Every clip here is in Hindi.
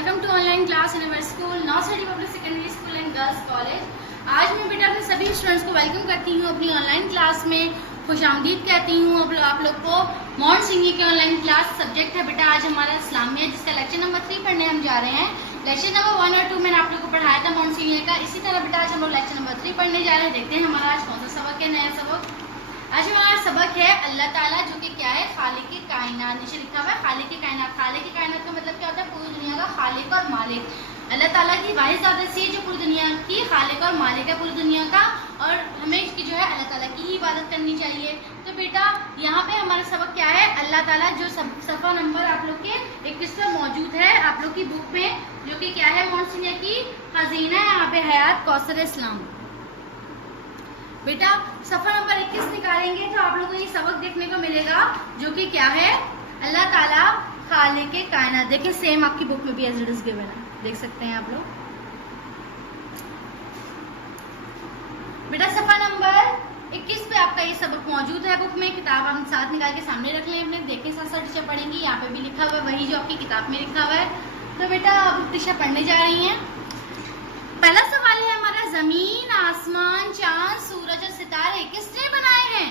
Welcome to online class in our school nursery public secondary school and girls college. आज मैं बेटा अपने सभी स्टूडेंट्स को वेलकम करती हूँ अपनी ऑनलाइन क्लास में, खुशामदीद कहती हूँ आप लोग को। मॉर्न सिंह की ऑनलाइन क्लास सब्जेक्ट है बेटा आज हमारा इस्लामिया, जिसका लेक्चर नंबर 3 पढ़ने हम जा रहे हैं। लेक्चर नंबर 1 और 2 मैंने आप लोग को पढ़ाया था मॉर्न सिंह का। इसी तरह बेटा आज हम लोग लेक्चर नंबर 3 पढ़ने जा रहे हैं। देखते हैं हमारा आज कौन सा सबक है, नया सबक। आज हमारा सबक है अल्लाह ताला, जो कि क्या है, खालिक के कायनात। नीचे लिखा हुआ है खालिक के कायनात। खालिक के कायनात का मतलब क्या होता है, पूरी दुनिया का खालिक और मालिक। अल्लाह ताला की वाहिद ज़ात ऐसी है जो पूरी दुनिया की खालिक और मालिक है पूरी दुनिया का, और हमें इसकी जो है अल्लाह ताला की ही इबादत करनी चाहिए। तो बेटा यहाँ पे हमारा सबक क्या है, अल्लाह ताला, जो सफ़ा नंबर आप लोग के 21 पर मौजूद है आप लोग की बुक में, जो कि क्या है, मोहसिना की खजीना है। यहाँ पे हयात कौसर इस्लाम। बेटा सफ़ा नंबर 21 निकालेंगे तो आप लोगों को ये सबक देखने को मिलेगा, जो कि क्या है, अल्लाह ताला खालिक के कायनात। देखिए सेम आपकी बुक में भी एज इट इज गिवन है, देख सकते हैं आप लोग। बेटा सफ़ा नंबर 21 पे आपका ये सबक मौजूद है बुक में। किताब हम साथ निकाल के सामने रख लें अपने, देखें साथ साथ टीचर पढ़ेंगी। यहाँ पे भी लिखा हुआ है वही जो आपकी किताब में लिखा हुआ है। तो बेटा अब टीचर पढ़ने जा रही हैं। पहला सवाल है हमारा, जमीन, आसमान, चांद, सूरज और सितारे किसने बनाए हैं?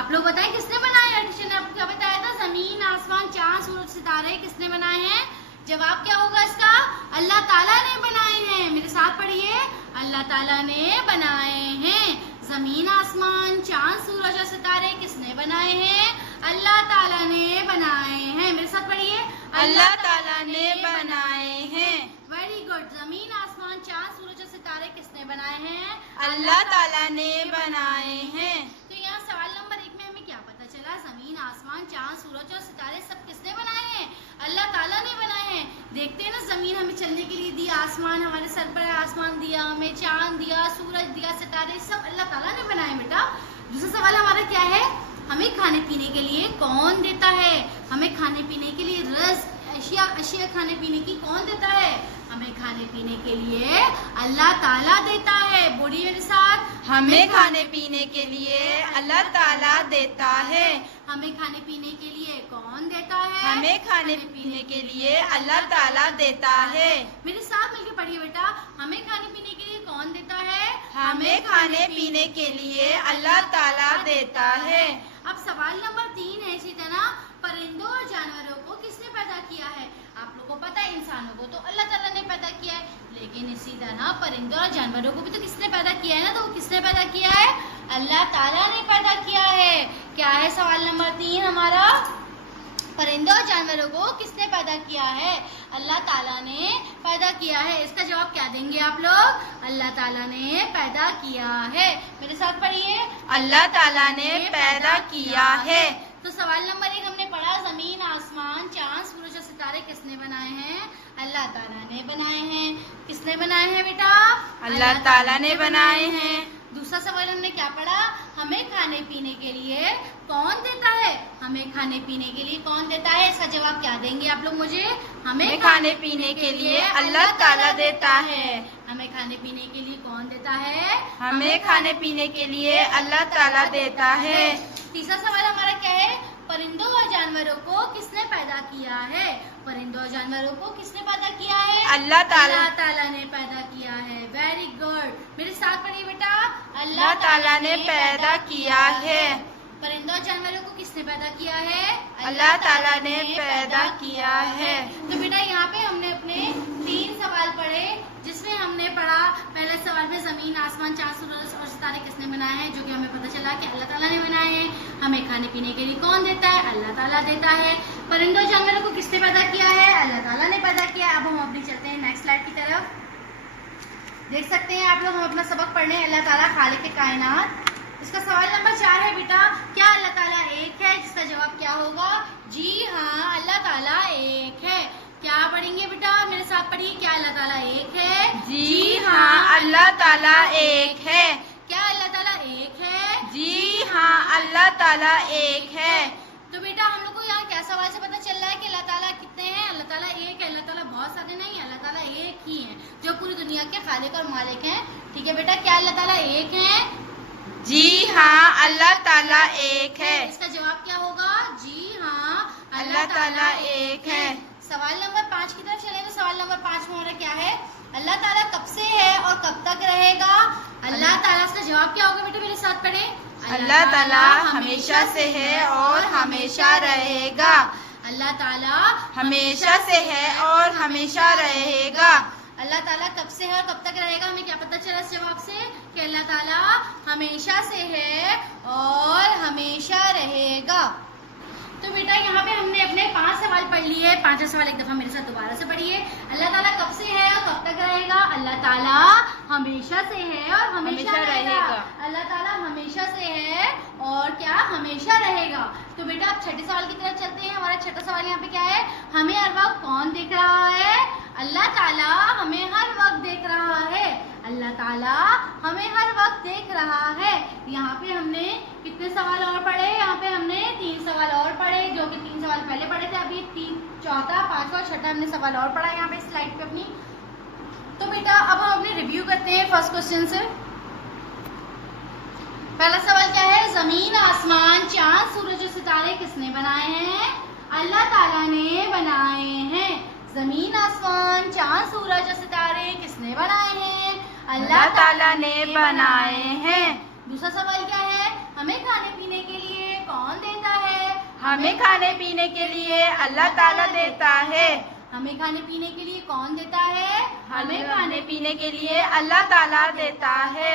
आप लोग बताएं किसने बनाए हैं। टीचर ने आपको क्या बताया था, जमीन, आसमान, चांद, सूरज, सितारे किसने बनाए हैं? जवाब क्या होगा इसका, अल्लाह ताला ने बनाए हैं। मेरे साथ पढ़िए, अल्लाह ताला ने बनाए हैं। जमीन, आसमान, चांद, सूरज और सितारे किसने बनाए हैं? अल्लाह ताला ने बनाए हैं। मेरे साथ पढ़िए, अल्लाह ताला ने बनाए हैं। Very good. जमीन, आसमान, चांद, सूरज और सितारे किसने बनाए हैं? अल्लाह ताला ने बनाए हैं। तो यहाँ सवाल नंबर 1 में हमें क्या पता चला, जमीन, आसमान, चांद, सूरज और सितारे सब किसने बनाए हैं? अल्लाह ताला ने बनाए हैं। देखते हैं ना, जमीन हमें चलने के लिए दी, आसमान हमारे सर पर आसमान दिया, हमें चांद दिया, सूरज दिया, सितारे सब अल्लाह ताला ने बनाए बेटा। दूसरा सवाल हमारा क्या है, हमें खाने पीने के लिए कौन देता है? हमें खाने पीने के लिए रज़्क़, अशिया खाने पीने की कौन देता है? हमें खाने पीने के लिए अल्लाह ताला देता है। बोलिए मेरे साथ, हमें खाने पीने के लिए अल्लाह ताला देता है। हमें खाने पीने के लिए कौन देता है? हमें खाने पीने के लिए अल्लाह ताला देता है। मेरे साथ मिलकर पढ़िए बेटा, हमें खाने पीने के लिए कौन देता है? हमें खाने पीने के लिए अल्लाह ताला देता है। अब सवाल नंबर 3 है इसी तरह, परिंदों और जानवरों को किसने पैदा किया है? आप लोगों को पता है इंसानों को तो अल्लाह ताला ने पैदा किया है, लेकिन इसी तरह परिंदों और जानवरों को भी तो किसने पैदा किया है ना, तो किसने पैदा किया है? अल्लाह ताला ने पैदा किया है। क्या है सवाल नंबर 3 हमारा, परिंदों और जानवरों को किसने पैदा किया है? अल्लाह ताला ने पैदा किया है। इसका जवाब क्या देंगे आप लोग, अल्लाह ताला ने पैदा किया है। मेरे साथ पढ़िए, अल्लाह ताला ने पैदा किया है। तो सवाल नंबर 1 हमने पढ़ा, जमीन, आसमान, चांद, सूरज और सितारे किसने बनाए हैं? अल्लाह ताला ने बनाए हैं। किसने बनाए हैं बेटा? अल्लाह ताला ने बनाए हैं। दूसरा सवाल हमने क्या पढ़ा, हमें खाने पीने के लिए कौन देता है? हमें खाने पीने के लिए कौन देता है? इसका जवाब क्या देंगे आप लोग मुझे, हमें खाने पीने के लिए अल्लाह ताला देता है। हमें खाने पीने के लिए कौन देता है? हमें खाने पीने के लिए अल्लाह ताला देता है। तीसरा सवाल हमारा क्या है, परिंदों और जानवरों को किसने पैदा किया है? परिंदों और जानवरों को किसने पैदा किया है? अल्लाह ताला ने पैदा किया है। Very good. मेरे साथ पढ़िए बेटा, अल्लाह ताला ने पैदा किया है। परिंदों और जानवरों को किसने पैदा किया है? अल्लाह ताला ने पैदा किया है। तो बेटा यहाँ पे हमने अपने 3 सवाल पढ़े, जिसमें हमने पढ़ा पहले सवाल में जमीन, आसमान, चांद, सूरज और सितारे किसने बनाए हैं, जो कि हमें पता चला कि अल्लाह ताला ने बनाए हैं। हमें खाने पीने के लिए कौन देता है? अल्लाह ताला देता है। परिंदों जानवरों को किसने पैदा किया है? अल्लाह ताला ने पैदा किया। अब हम अपनी चलते हैं नेक्स्ट स्लाइड की तरफ। देख सकते हैं आप लोग, हम अपना सबक पढ़ने अल्लाह ताला खालिक के कायनात। इसका सवाल नंबर 4 है बेटा, क्या अल्लाह ताला एक है? जिसका जवाब क्या होगा, जी हाँ अल्लाह ताला एक है। क्या पढ़ेंगे बेटा, मेरे साथ पढ़िए, क्या अल्लाह ताला एक है? जी हाँ अल्लाह ताला एक है। क्या अल्लाह ताला एक है? जी हाँ अल्लाह ताला एक है। तो बेटा हम लोग को यहाँ क्या सवाल से पता चल रहा है कि अल्लाह ताला कितने हैं? अल्लाह ताला एक है। अल्लाह ताला बहुत सारे नहीं, अल्लाह ताला एक ही है, जो पूरी दुनिया के खालिक और मालिक हैं। ठीक है बेटा, क्या अल्लाह ताला एक है? जी हाँ अल्लाह ताला एक है। इसका जवाब क्या होगा, जी हाँ अल्लाह ताला एक है। सवाल सवाल नंबर 5 की तरफ चले तो सवाल नंबर 5 में हमारा क्या है, अल्लाह ताला कब से है और कब तक रहेगा। अल्लाह ताला, इसका जवाब क्या होगा बेटे, मेरे साथ पढ़े। अल्लाह ताला हमेशा से है और हमेशा रहेगा। अल्लाह ताला हमेशा से है और हमेशा रहेगा। अल्लाह ताला कब से है और कब तक रहेगा, हमें क्या पता चला इस जवाब से कि अल्लाह ताला हमेशा से है और हमेशा रहेगा। तो बेटा यहाँ पे हमने अपने 5 सवाल पढ़ लिए। 5वां सवाल एक दफा मेरे साथ दोबारा से पढ़िए। अल्लाह ताला कब से है और कब तक रहेगा। अल्लाह ताला हमेशा से है और हमेशा रहेगा। अल्लाह ताला हमेशा से है और क्या, हमेशा रहेगा। तो बेटा अब छठे सवाल की तरफ चलते हैं। हमारा छठा सवाल यहाँ पे क्या है, हमें हर वक्त कौन देख रहा है। अल्लाह ताला हमें हर वक्त देख रहा है। अल्लाह ताला हमें हर वक्त देख रहा है। यहाँ पे हमने कितने सवाल और पढ़े, यहाँ पे हमने 3 सवाल और पढ़े, जो कि 3 सवाल पहले पढ़े थे। अभी 3, चौथा, 5वां, छठा हमने सवाल और पढ़ा यहाँ पे स्लाइड पे अपनी। तो बेटा अब हम अपने रिव्यू करते हैं फर्स्ट क्वेश्चन से। पहला सवाल क्या है, जमीन, आसमान, चांद, सूरज और सितारे किसने बनाए हैं। अल्लाह ताला ने बनाए हैं। जमीन, आसमान, चांद, सूरज और सितारे किसने बनाए हैं। अल्लाह ताला ने बनाए हैं। दूसरा सवाल क्या है, हमें खाने पीने के लिए कौन देता है। हमें खाने पीने के लिए अल्लाह ताला देता है। हमें खाने पीने के लिए कौन देता है। हमें खाने पीने के लिए अल्लाह ताला देता है।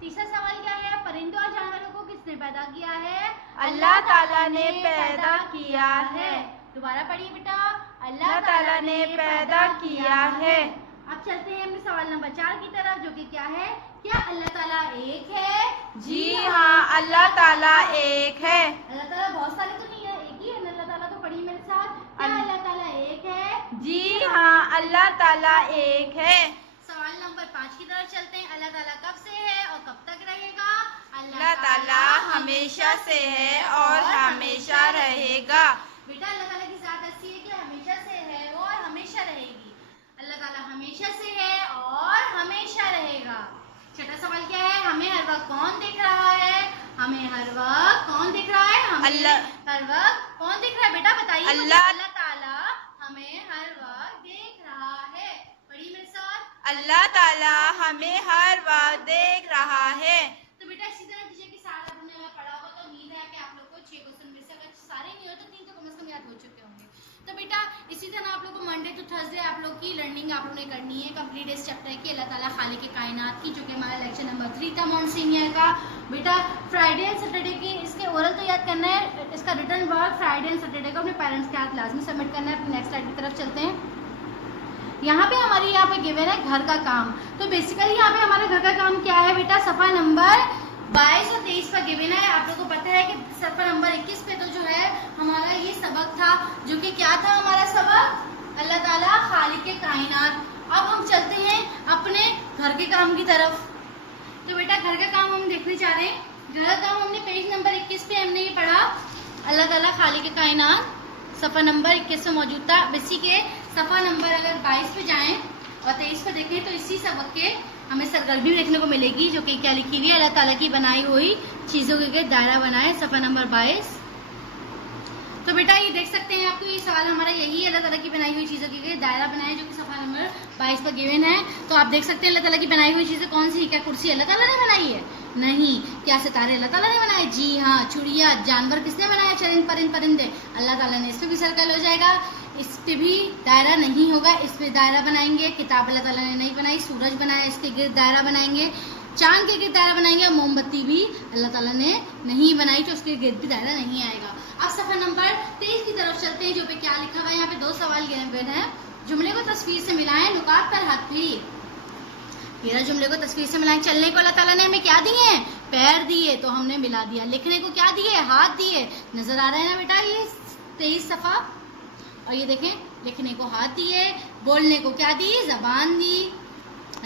तीसरा सवाल क्या है, परिंदों और जानवरों को किसने पैदा किया है। अल्लाह ताला ने पैदा किया है। दोबारा पढ़िए बेटा, अल्लाह ताला ने पैदा किया है। अब चलते हैं अपने सवाल नंबर 4 की तरफ, जो कि क्या है, क्या अल्लाह ताला एक है। जी हाँ, अल्लाह ताला एक है। अल्लाह ताला बहुत सारे तो नहीं है, एक ही है अल्लाह ताला। तो पढ़िए मेरे साथ, क्या अल्लाह ताला एक है। जी हाँ, अल्लाह ताला एक है। सवाल नंबर 5 की तरफ चलते हैं। अल्लाह ताला कब से है और कब तक रहेगा। अल्लाह ताला हमेशा से है और हमेशा रहेगा। बेटा अल्लाह ताला की ज़ात ऐसी है कि हमेशा से है और हमेशा रहेगी। अल्लाह ताला हमेशा से है और हमेशा रहेगा। छठा सवाल क्या है, हमें हर वक्त कौन देख रहा है। हमें हर वक्त कौन देख रहा है। हमें हर वक्त कौन देख रहा है बेटा, बताइए। अल्लाह ताला हमें हर वक्त देख रहा है। पढ़िए मेरे साथ, अल्लाह ताला हमें हर वक्त देख रहा है। तो बेटा इसी तरह कीजिए कि सारा आपने पढ़ा होगा। तो उम्मीद है कि आप लोग को 6 क्वेश्चन में से अगर सारे नहीं हो तो 3 तो कम से कम याद हो चुके होंगे। तो बेटा इसी तरह आप लोग को मंडे टू थर्सडे आप लोग की लर्निंग आप लोगों ने करनी है कंप्लीट इस चैप्टर की, अल्लाह ताला खालिक कायनात की, जो कि हमारा लेक्चर नंबर 3 था मॉन्ट सीनियर का। बेटा फ्राइडे एंड सैटरडे की इसके ओरल तो याद करना है, इसका written work Friday and Saturday को अपने पेरेंट्स के साथ क्लास में सबमिट करना है। अपनी नेक्स्ट स्लाइड की तरफ चलते हैं। यहाँ पे हमारी यहाँ पे गिवन है घर का काम। तो बेसिकली यहाँ पे हमारा घर का काम क्या है बेटा, सफा नंबर 22 और 23 पर गिवन है। आप लोगों को पता है कि सफा नंबर 21 पे तो जो है हमारा ये सबक था, जो कि क्या था हमारा सबक, अल्लाह ताला खालिक कायनात। अब हम चलते हैं अपने घर के काम की तरफ। तो बेटा घर का काम हम देखने जा रहे हैं। घर का काम हमने पेज नंबर 21 पे हमने ये पढ़ा, अल्लाह ताला खालिक कायनात सफ़ा नंबर 21 में मौजूद था। इसी के सफ़ा नंबर अगर 22 पे जाएं और 23 पे देखें तो इसी सबक के हमें सरगर्मी देखने को मिलेगी, जो कि क्या लिखी हुई है, अल्लाह ताला की बनाई हुई चीज़ों के दायरा बनाए, सफ़ा नंबर 22। तो बेटा ये देख सकते हैं आपको, ये सवाल हमारा यही है, अल्लाह ताला की बनाई हुई चीज़ों के दायरा बनाए, जो कि सफ़ा नंबर 22 पर गिवन है। तो आप देख सकते हैं अल्लाह ताला की बनाई हुई चीज़ें कौन सी, क्या कुर्सी अल्लाह ताला ने बनाई है, नहीं। क्या सितारे अल्लाह ताला ने बनाए, जी हाँ। चिड़िया जानवर किसने बनाया, चरिंद परिंदे अल्लाह ताला ने। इस पर भी सर्कल हो जाएगा, इस पे भी दायरा नहीं होगा, इस पे दायरा बनाएंगे। किताब अल्लाह ताला ने नहीं बनाई, सूरज बनाया, इसके गिर्द दायरा बनाएंगे। चांद के गिर्द दायरा बनाएंगे। मोमबत्ती भी अल्लाह ताला ने नहीं बनाई, तो उसके गिर्द भी दायरा नहीं आएगा। अब सफ़ा नंबर 23 की तरफ चलते हैं, जो पे क्या लिखा हुआ है। यहाँ पे 2 सवाल गिवन है। जुमले को तस्वीर से मिलाएं, नुकात पर हाथ फेरिए। मेरा जुमले को तस्वीर से मिलाएं। चलने को अल्लाह ताला ने हमें क्या दिए हैं, पैर दिए, तो हमने मिला दिया। लिखने को क्या दिए, हाथ दिए। नजर आ रहा है ना बेटा ये 23 सफ़ा। और ये देखें, लिखने को हाथ दिए, बोलने को क्या दी, जबान दी,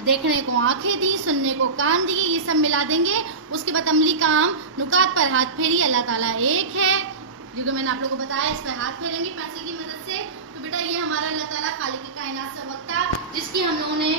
देखने को आंखें दी, सुनने को कान दिए, ये सब मिला देंगे। उसके बाद अमली काम, नुकात पर हाथ फेरी, अल्लाह ताला एक है, जो कि मैंने आप लोगों को बताया। इस पर हाथ फेरेंगे पेंसिल की मदद से। तो बेटा ये हमारा अल्लाह ताला खालिक कायनात सबक था, जिसकी हम लोगों ने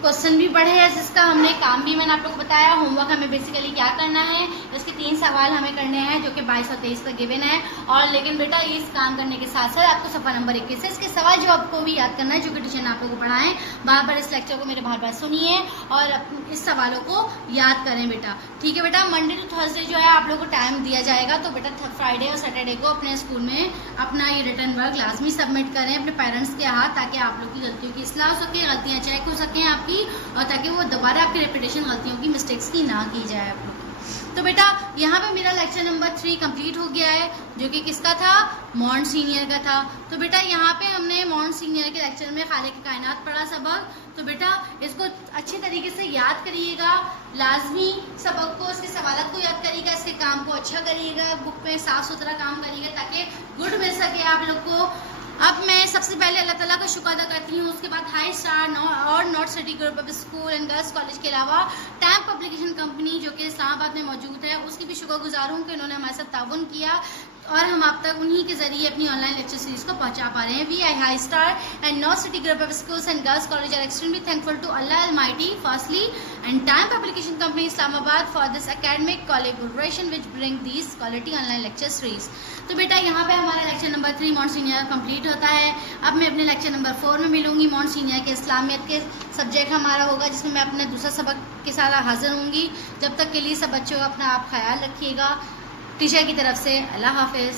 क्वेश्चन भी पढ़े हैं, जिसका हमने काम भी मैंने आप लोग को बताया। होमवर्क हमें बेसिकली क्या करना है, इसके 3 सवाल हमें करने हैं जो कि 22 और 23 का गिवन है। और लेकिन बेटा इस काम करने के साथ साथ आपको सफा नंबर 21 से इसके सवाल जो आपको भी याद करना है, जो कि टीचर ने आप लोगों को पढ़ाएं। बार बार इस लेक्चर को मेरे बार बार सुनिए और इस सवालों को याद करें बेटा। ठीक है बेटा, मंडे टू थर्सडे जो है आप लोग को टाइम दिया जाएगा, तो बेटा फ्राइडे और सैटरडे को अपने स्कूल में अपना ये रिटर्न वर्क लाजमी सबमिट करें अपने पेरेंट्स के हाथ, ताकि आप लोग की गलतियों की इस्लाह हो सके, गलतियाँ चेक हो सकें आपकी, और ताकि वो दोबारा आपकी रेपिटेशन गलतियों की, मिस्टेक्स की ना की जाए आप लोग। तो बेटा यहाँ पे मेरा लेक्चर नंबर 3 कंप्लीट हो गया है, जो कि किसका था, मॉन्ट सीनियर का था। तो बेटा यहाँ पे हमने मॉन्ट सीनियर के लेक्चर में खालिक कायनात पढ़ा सबक। तो बेटा इसको अच्छे तरीके से याद करिएगा, लाजमी सबक को, इसके सवालात को याद करिएगा, इसके काम को अच्छा करिएगा, बुक में साफ सुथरा काम करिएगा ताकि गुड मिल सके आप लोग को। अब मैं सबसे पहले अल्लाह ताला का शुक्र अदा करती हूँ, उसके बाद हाई स्टार और north City group of school and girls college के अलावा टैम्प पब्लिकेशन कंपनी जो कि इस्लामाबाद में मौजूद है, उसकी भी शुक्रगुजार हूँ कि उन्होंने हमारे साथ ताउन किया और हम आप तक उन्हीं के जरिए अपनी ऑनलाइन लेक्चर सीरीज को पहुंचा पा रहे हैं। We I High Star and North City group of schools and girls college are extremely thankful to Allah almighty firstly and Time Publication Company Islamabad for this academic collaboration which bring these quality online lecture series. तो बेटा यहाँ पे हमारा lecture number 3 mont senior complete होता है। अब मैं अपने लेक्चर नंबर 4 में मिलूंगी। मॉन्ट सीनियर के इस्लामियत के सब्जेक्ट हमारा होगा, जिसमें मैं अपने दूसरा सबक के साथ हाजिर होंगी। जब तक के लिए सब बच्चों का अपना आप ख्याल रखिएगा। टीचर की तरफ से अल्लाह हाफिज़।